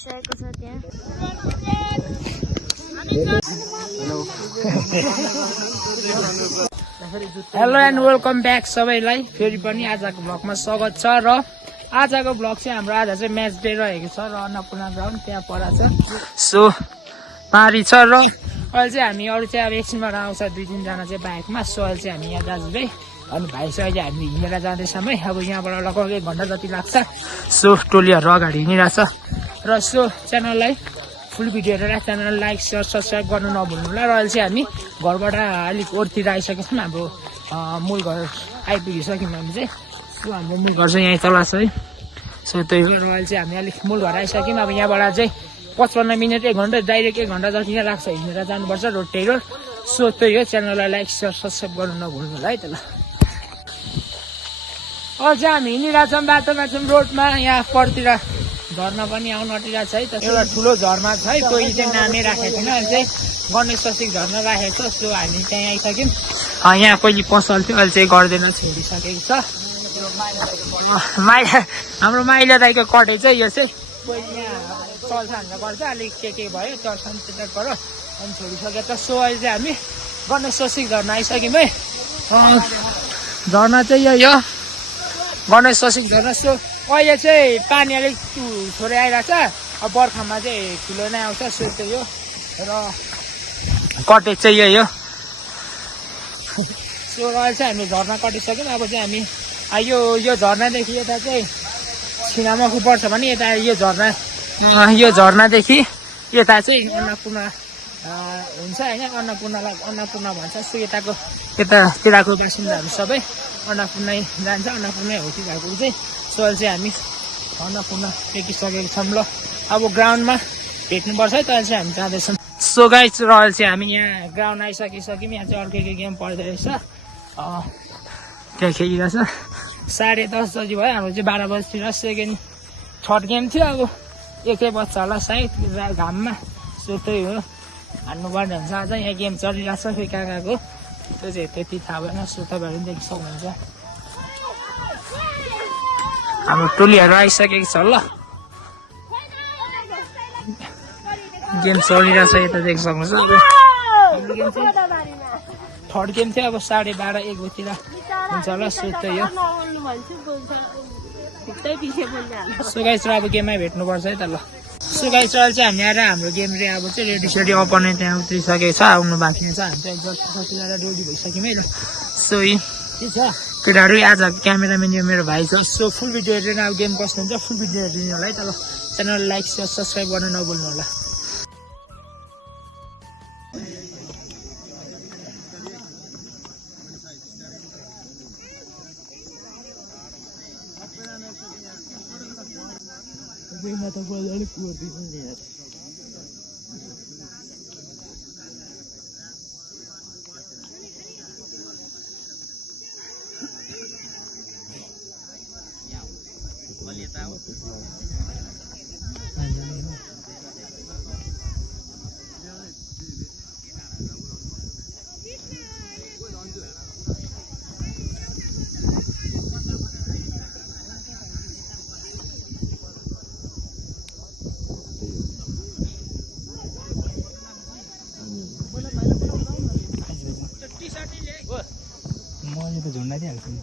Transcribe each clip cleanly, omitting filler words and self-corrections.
आइसकेको छ त्यहाँ। हेलो एन्ड वेलकम ब्याक सबैलाई फेरि पनि आजको भ्लगमा स्वागत छ। र आजको भ्लग चाहिँ हाम्रो आज चाहिँ म्याच डे रहेको छ र अन्नपूर्ण ग्राउन्ड त्यहाँ पर छ। सो पारी छ र अहिले चाहिँ हामी अरू चाहिँ अब एकछिनबाट आउँछ 2-3 जना चाहिँ बाइकमा। सो अहिले चाहिँ हामी यहाँ दाजुभाइ अनि भाइ चाहिँ अहिले हामी हिँडेर जाँदैछौँ है। अब यहाँबाट लगभग 1 घन्टा जति लाग्छ। सो टोलीहरू अगाडि हिँडिरहेछ र सो च्यानललाई फुल भिडियो हेरेर च्यानल लाइक सेयर सब्सक्राइब गर्नु नभुल्नु होला। र अहिले चाहिँ हामी घरबाट अलिक ओरतिर आइसकेको छौँ। हाम्रो मूल घर आइपुगिसक्यौँ हामी चाहिँ। सो हाम्रो मूल घर चाहिँ यहीँ तल छ है। सो त्यही हो। र अहिले चाहिँ हामी अलिक मूल घर आइसक्यौँ। अब यहाँबाट चाहिँ 55 मिनट 1 घन्टा डाइरेक्ट 1 घन्टा जति नै लाग्छ हिँडेर जानुपर्छ रोड रोड। सो त्यही हो। च्यानललाई लाइक सेयर सब्सक्राइब गर्नु नभुल्नु होला है त ल। अझ हामी हिँडिरहेछौँ बाटोमा छौँ रोडमा। यहाँ परतिर झर्ना पनि आउनु आँटिरहेको छ है त। एउटा ठुलो झर्ना छ है। कोही चाहिँ नामै राखेको छैन। अहिले चाहिँ गणेश चौथिक झर्ना राखेको छ। सो हामी त्यहीँ आइसक्यौँ। यहाँ पहिले पसल थियो अहिले चाहिँ गर्दैन छोडिसकेको छ। हाम्रो माइला दाइको कटे चाहिँ यो चाहिँ पहिले यहाँ चल्छ भनेर गर्छ अलिक के भयो चर्छन् त्यता पर अनि छोडिसकेको छ। सो अहिले चाहिँ हामी गणेश चौथिक झर्ना आइसक्यौँ है। झर्ना चाहिँ यही हो गणेश चौथिक झर्ना। सो अहिले चाहिँ पानी अलिक थोरै आइरहेको छ। अब बर्खामा चाहिँ ठुलो नै आउँछ। सो त्यही हो। र कटेज चाहिँ यही हो। सो अहिले चाहिँ हामी झर्ना कटिसक्यौँ। अब चाहिँ हामी यो झर्नादेखि यता चाहिँ छिनामखु पर्छ भने यता यो झर्नादेखि यता चाहिँ अन्नपूर्ण हुन्छ होइन। अन्नपूर्ण भन्छ। सो यतातिरको बासिन्दाहरू सबै अन्नपूर्णै जान्छ। अन्नपूर्णै हो कि भएको चाहिँ। सो अहिले चाहिँ हामी अन्नपूर्ण टेकिसकेको छौँ ल। अब ग्राउन्डमा भेट्नुपर्छ है त। अहिले चाहिँ हामी जाँदैछौँ। सो गाइस र अहिले चाहिँ हामी यहाँ ग्राउन्ड आइसकिसक्यौँ। यहाँ चाहिँ अर्को गेम पर्दो रहेछ त्यहाँ खेलिरहेछ। 10:30 बजी भयो। हाम्रो चाहिँ 12 बजीतिर सेकेन्ड थर्ड गेम थियो। अब 1 बज्छ होला सायद घाममा। सो त्यही हो हान्नुपर्ने हुन्छ। आज यहाँ गेम चलिरहेछ फेरि काकाको त्यो चाहिँ त्यति थाहा भएन। सो तपाईँहरू पनि देखि सक्नुहुन्छ। हाम्रो टोलीहरू आइसकेको छ ल। गेम चलिरहेछ यता देखि सक्नुहुन्छ। थर्ड गेम थियो। अब 12:30-1 बजीतिर हुन्छ होला। सो त्यही हो। सो गाइस र अब गेममै भेट्नुपर्छ है त ल। सो गाइस अहिले चाहिँ हामी आएर हाम्रो गेम रे अब चाहिँ रेडी अपोनेन्ट त्यहाँ उत्रिसकेको छ। आउनु बाँकी छ। हामी चाहिँ जतिखेर रेडी भइसक्यौँ है। सो केटाहरू आज क्यामेराम्यान यो मेरो भाइ छ। सो फुल भिडियो हेरेर अब गेम कस्तो हुन्छ फुल भिडियो हेरिदिनु होला है त ल। च्यानल लाइक सेयर सब्सक्राइब गर्न नभुल्नु होला। मैले त झुन्डाइदिइहाल्छु नि।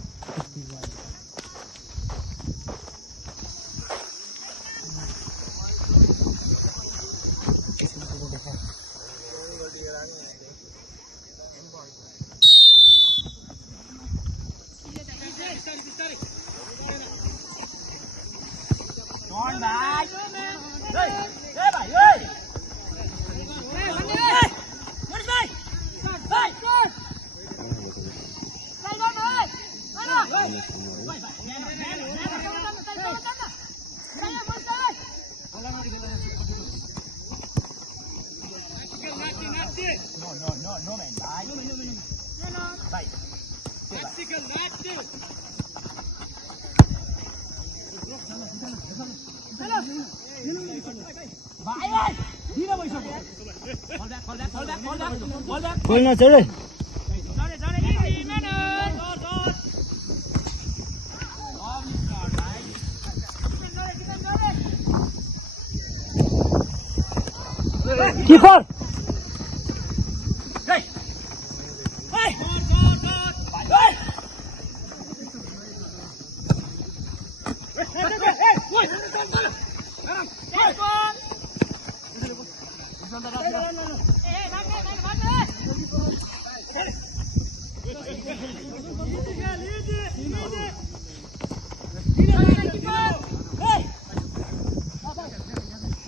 No, man. खोल्न चढे Keeper.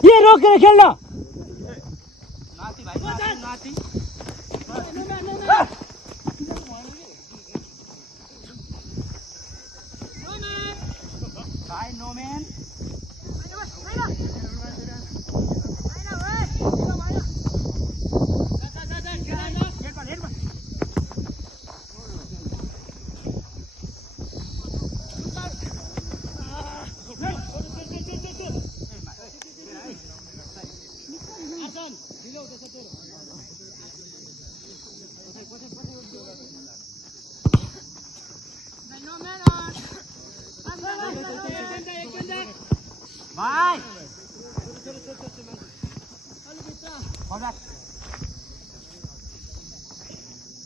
ये रोक के खेलना नाती भाई नाती भाई नो मैन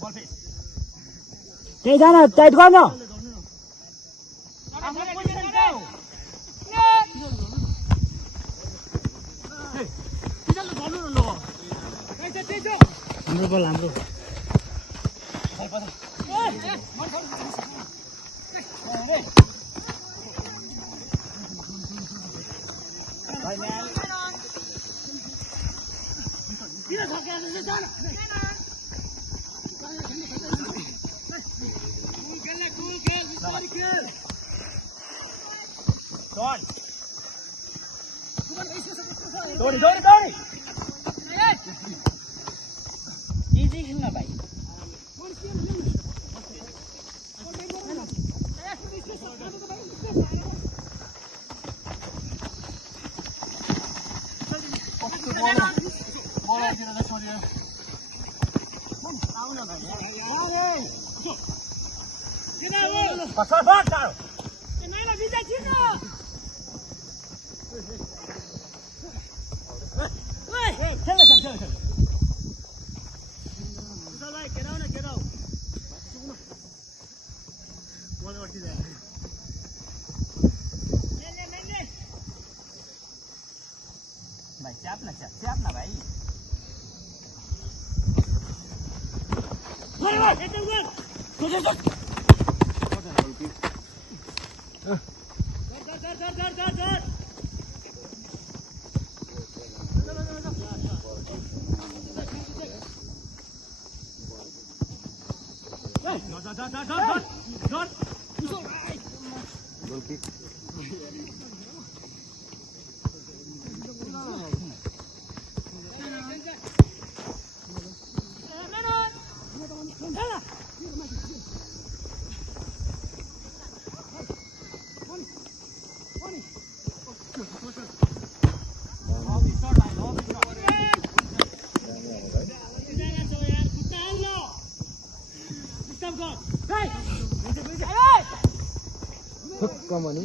भाई त्यही जान टाइट गर्न हाम्रो बल हाम्रो दौड़ी दौड़ी दौड़ी इजी खेलना भाई pasar falta भाई चाप ना भाई Come on,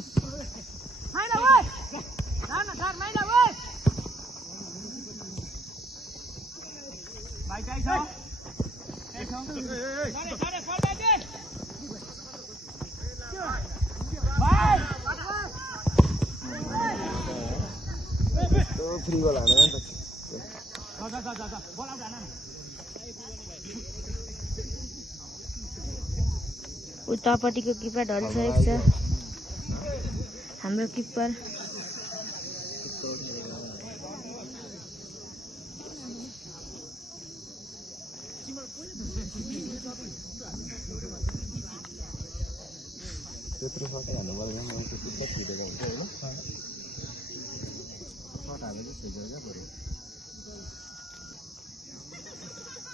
free ball आना है उतापट्टिको किपर ढलिसकेको छ हाम्रो किपर त्यत्रो सके हाल्नु पर्दैन म त्यस्तो त छिटेको हुन्छ हैन शट हाले चाहिँ छिटो क्या बरु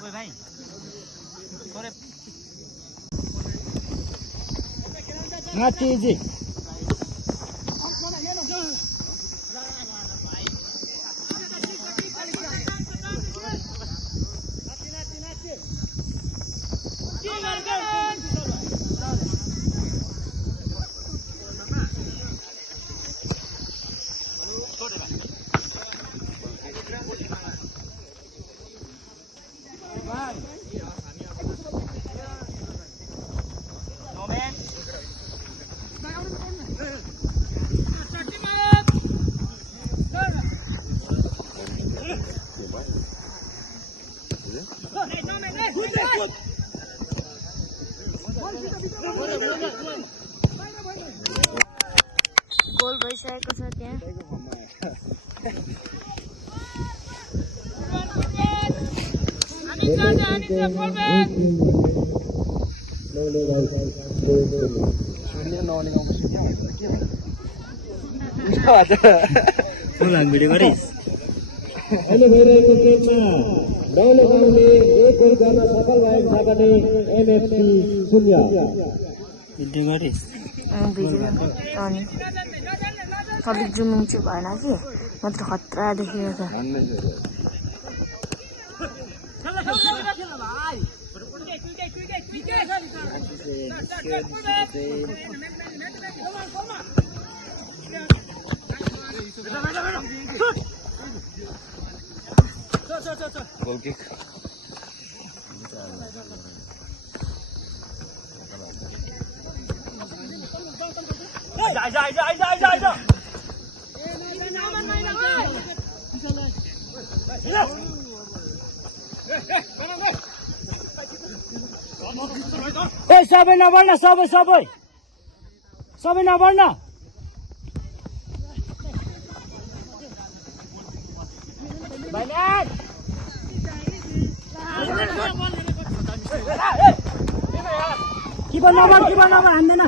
ओइ भाइ थोरै नाति जी बसिरहेको छ त्यहाँ भिडियो गरिस् अहिले भइरहेको गेममा रौले गाउँले 1 गोल गर्न सफल भएको छ भने एमएफसी 0 भिडियो गरिस् अनि अलिक जुमिङ चाहिँ भएन कि मात्र खतरा देखियो त गोल किक सबै नबढ्न सबै नबढ्न किपर नबढ हान्दैन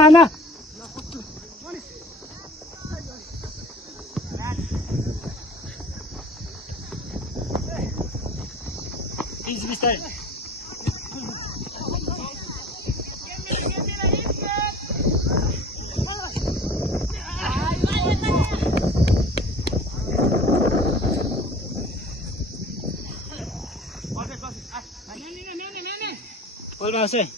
आना बोल रहा है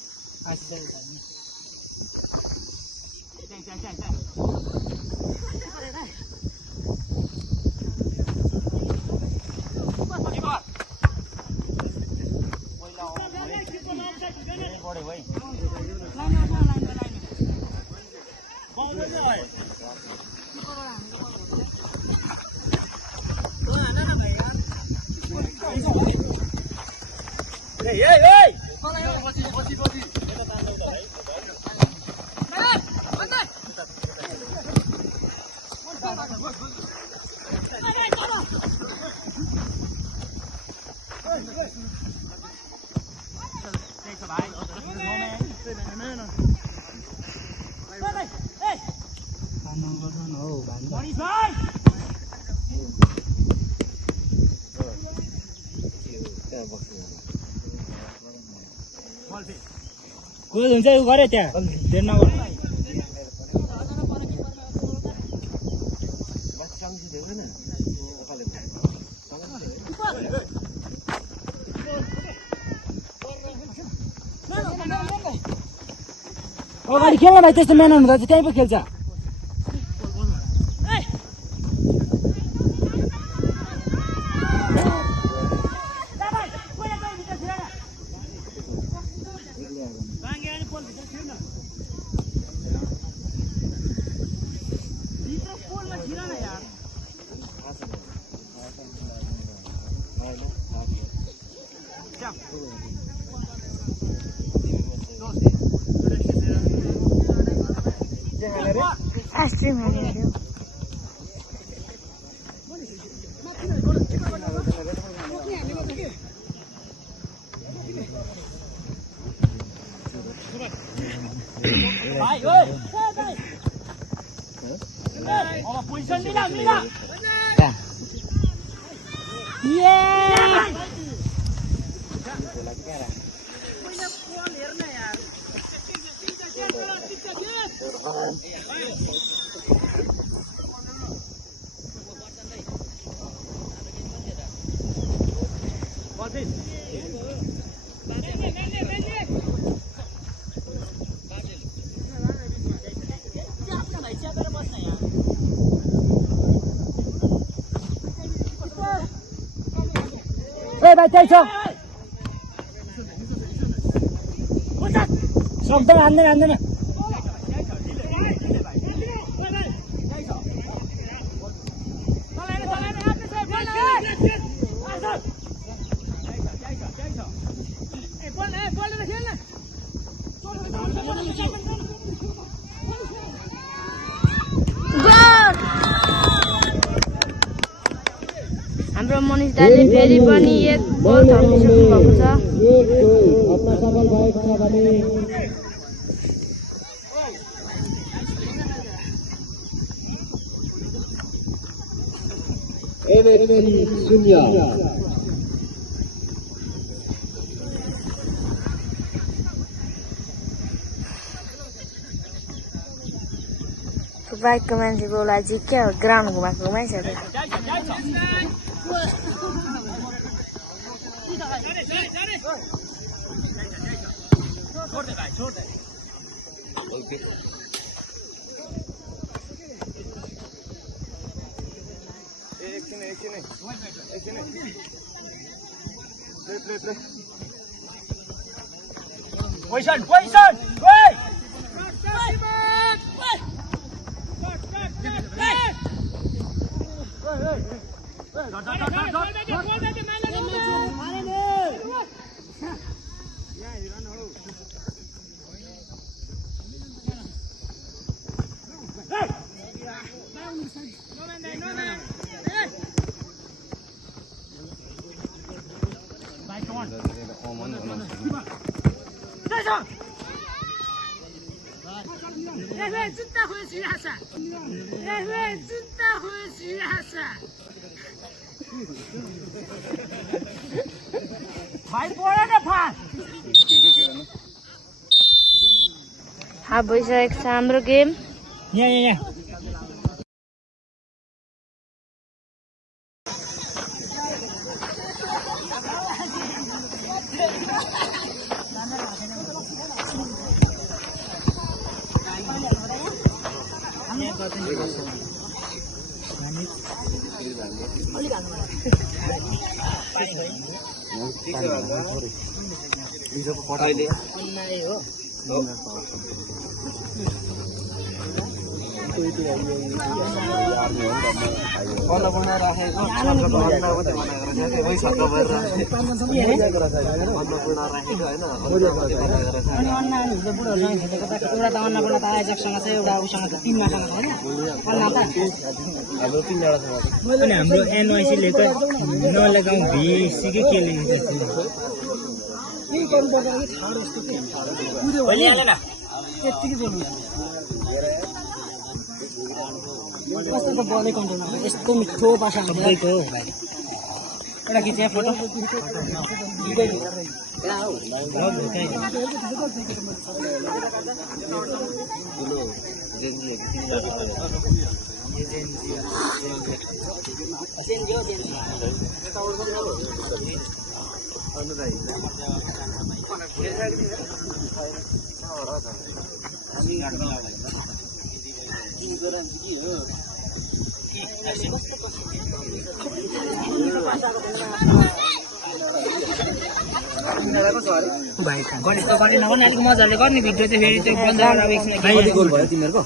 गोल हुन्छ उ गरे त्यहाँ देन नगर्नु अगाडि खेल्न भाइ त्यस्तो म्यान हुँदा चाहिँ त्यहीँ पो खेल्छ आइसक्रिम हेर्नु भाइ त्यही छ सक्दैन हान्दैन हाम्रो मनिष दाइले फेरि पनि एक गोल हालिसक्नु भएको छ। सफल भएको छ भने एमएफसी 0 बाइकको मान्छेको लागि क्या ग्राउन्ड घुमाएको घुमाइसक्यो। Poison! हाफ भइसकेको छ हाम्रो गेम। यहाँ हाम्रो एनवाइसी लेकर नलगाउँ भिसी के कस्तो त बलेको हुन्छ यस्तो मिठो भाषा सबैको एउटा खिचे फोटो गणेश त गर्ने नगर्ने अलिक मजाले गर्ने भिडियो चाहिँ फेरि त्यो बन्द भयो तिमीहरूको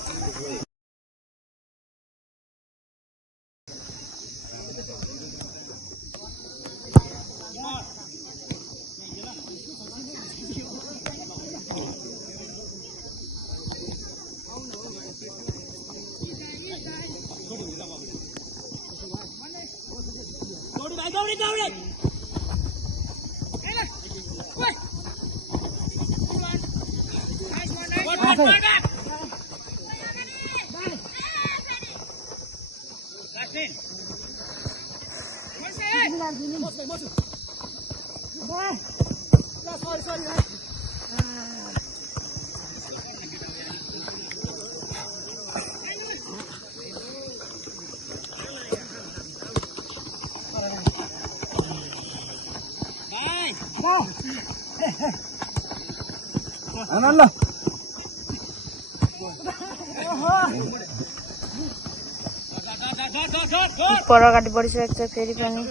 पर अगाडि बढिसकेको छ फेरि पनि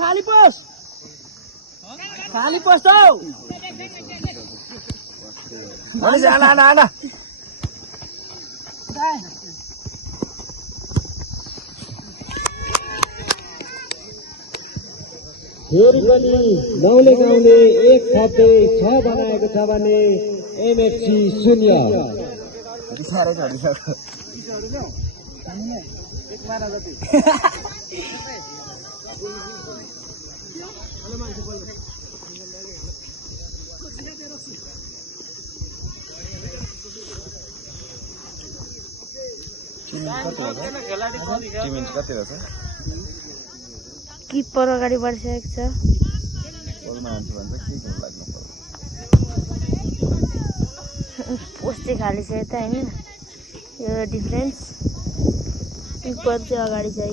खाली पोस्ट हौ मनिष आना आना आना फेरि पनि नौले गाउँले 1 थप्दै 6 बनाएको छ भने एमएफसी 0 किपर अगाडि बढिसकेको छ पोस्ट चाहिँ खाली छ यता होइन यो डिफरेन्स किपर चाहिँ अगाडि छ है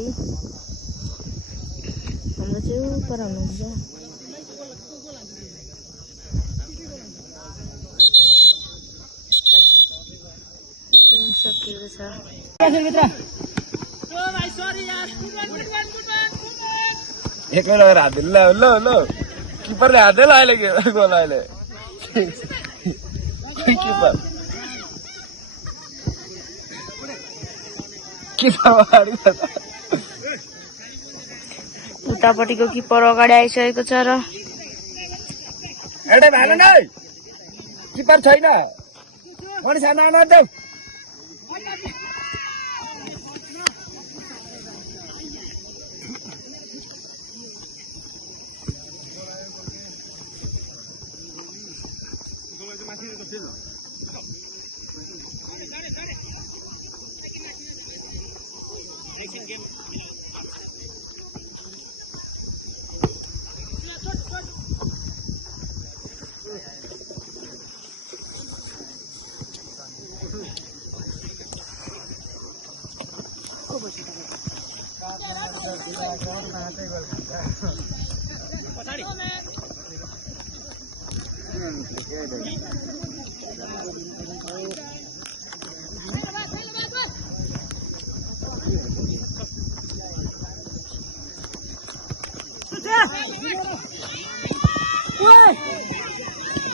हाम्रो चाहिँ ऊपर हुनुहुन्छ गेम सकिएको छ एक्लै लगेर हात ल ल ल किपरले हातै लगायो गोल अहिले किपर उतापट्टिको किपर अगाडि आइसकेको छ र एडे भालो नै किपर छैन अनि साना नदेऊ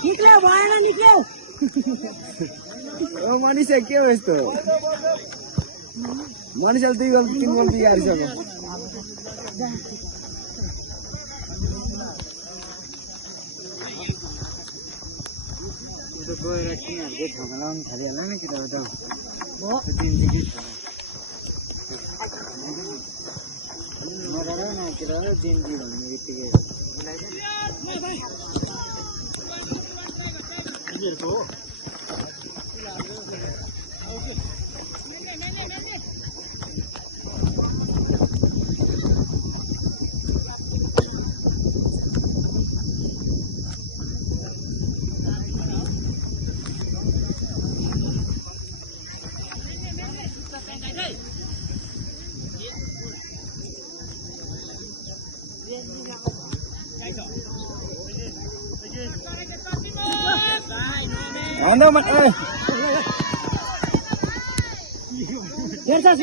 निक्ल्यो भएन निक्ल्यो मनिष के हो यस्तो मनिषले 2 गोल 3 गोल दिइहालिसक्यो त्यो गएर तिनीहरुको ठाउँमा लाउनु थालिहाल्ला नि केटा त हो नगरा न केटा दिन दिन भन्ने बित्तिकै Ano man eh. Versas.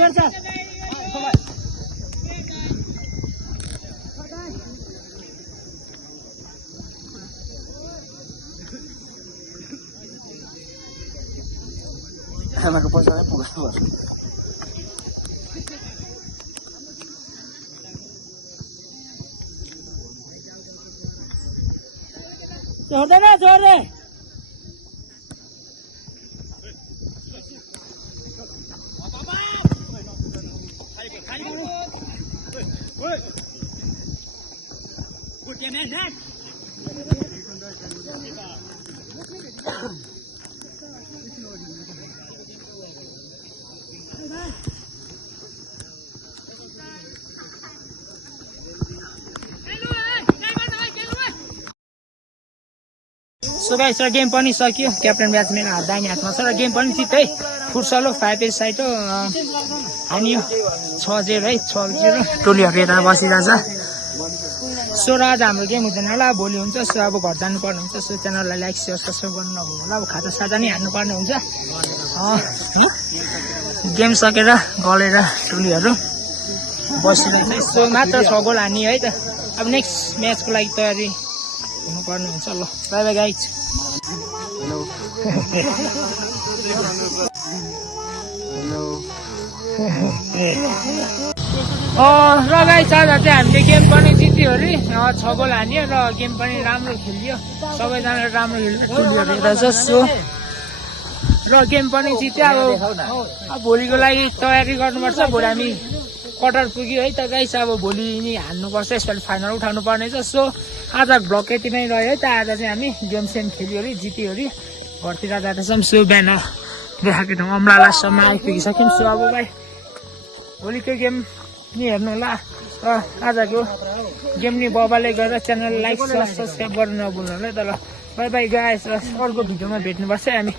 Anak kepasangan bukan. छोड़ दे सो गाइस र गेम पनि सकियो क्याप्टेन ब्याट्सम्यान हात दाहिने हातमा छ र गेम पनि जित्दै फुटसल हो 5 पेज साइड हो हानियो 6-0 है 6-0 टोलीहरु यता बसिरहेछ सो र आज हाम्रो गेम हुँदैन होला भोलि हुन्छ सो अब घर जानुपर्ने हुन्छ सो च्यानललाई लाइक शेयर सब्स्क्राइब गर्नु नभुल्नु होला अब खाता सादा नि हान्नुपर्ने हुन्छ गेम सकेर गलेर टोलीहरु बसिरहेछ सो मात्र 6 गोल हानी है त अब नेक्स्ट म्याचको लागि तयारी हुनुपर्ने हुन्छ। ल बाई बाई गाइज। र गाइज आज चाहिँ हामीले गेम पनि जित्यो अरे 6 गोल हान्यो र गेम पनि राम्रो खेलियो, सबैजनाले राम्रो खेलियो रहेछ। सो र गेम पनि जित्यो। अब भोलिको लागि तयारी गर्नुपर्छ। भोलि हामी क्वार्टर पुग्यो है त गाइस। अब भोलि नि हान्नुपर्छ, यसपालि फाइनल उठाउनु पर्ने छ। सो आज भ्लग यतिमै रह्यो है त। आज चाहिँ हामी गेम सेम खेल्यो अरे, जित्यो अरे, घरतिर जाँदैछौँ। सो बिहान देखाएको ठाउँ अमलालासम्म आइपुगिसक्यौँ। सो अब भाइ भोलिको गेम नि हेर्नु होला। र आजको गेम नि बबाले गरेर च्यानल लाइक सब्सक्राइब गर्नु नभुल्नु होला है त। ल बाई बाई गाइस। अर्को भिडियोमा भेट्नुपर्छ हामी।